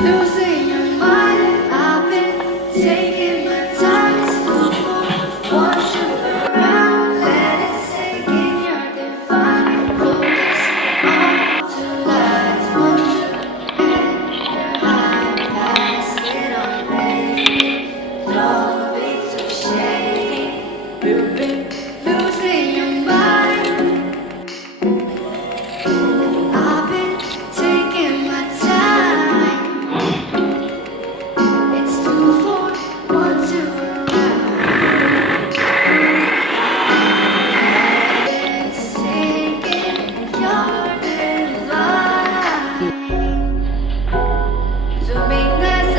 Losing your mind, I've been taking my time. It's too full, want you around. Let it sink in your divine focus. On two lights, one, two, and your high pass it on, baby. Don't be too shady. You've been losing your mind. I've been taking my time. It's too full, want to around. It's sinking your divine. To make nice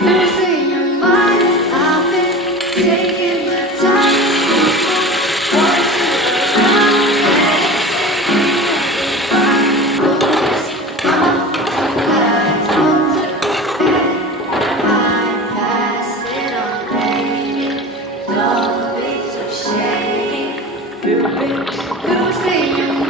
losing your mind. I've been taking my time. Want to around. Let it sink in your divine focus. On two lights, one, two, and high pass it on, baby. Don't be too shady. You've been losing your mind.